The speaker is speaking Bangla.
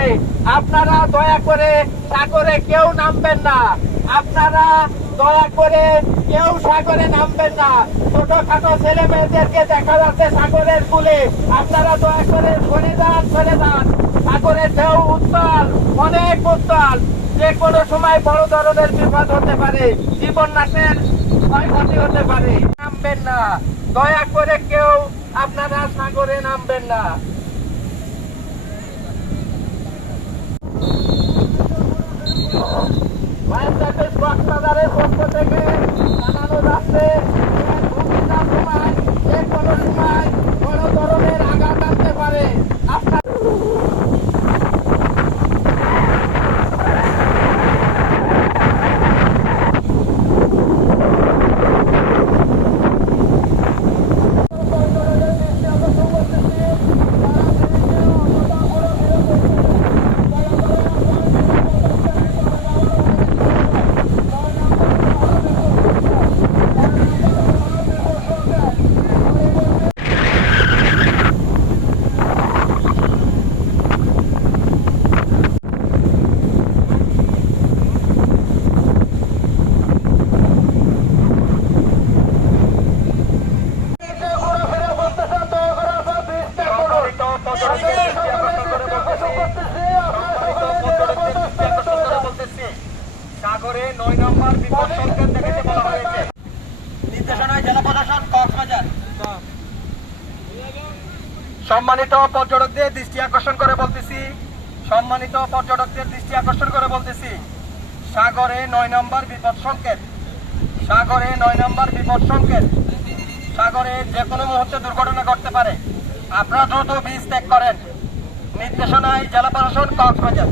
পারে। আপনারা দয়া করে সাগরে কেউ নামবেন না, আপনারা দয়া করে কেউ সাগরে নামবেন না। ছোটখাটো ছেলে মেয়েদেরকে দেখা যাচ্ছে সাগরের কূলে, আপনারা দয়া করে সরে যান, সরে যান। সাগরের ঢেউ উত্তাল, অনেক উত্তাল, যে কোনো সময় বড় ধরনের বিপদ হতে পারে, জীবন নাশের ক্ষয়ক্ষতি হতে পারে। নামবেন না, দয়া করে কেউ আপনারা সাগরে নামবেন না। কক্সবাজারের পক্ষ থেকে জানানো যাচ্ছে ঘূর্ণিঝড় সময় যে কোনো সময় বড় ধরনের আঘাত আসতে পারে। আপনার সাগরে ৯ নম্বর বিপদ সংকেত দেখাতে বলা হয়েছে। নির্দেশনায় জেলা প্রশাসন কক্সবাজার। সম্মানিত পর্যটকদের দৃষ্টি আকর্ষণ করে বলতেছি, সম্মানিত পর্যটকদের দৃষ্টি আকর্ষণ করে বলতেছি, সাগরে ৯ নম্বর বিপদ সংকেত, সাগরে ৯ নম্বর বিপদ সংকেত। সাগরে যে কোনো মুহূর্তে দুর্ঘটনা ঘটতে পারে, আপনারা দ্রুত বীজ ত্যাগ করেন। নির্দেশনায় জেলা প্রশাসন কক্সবাজার।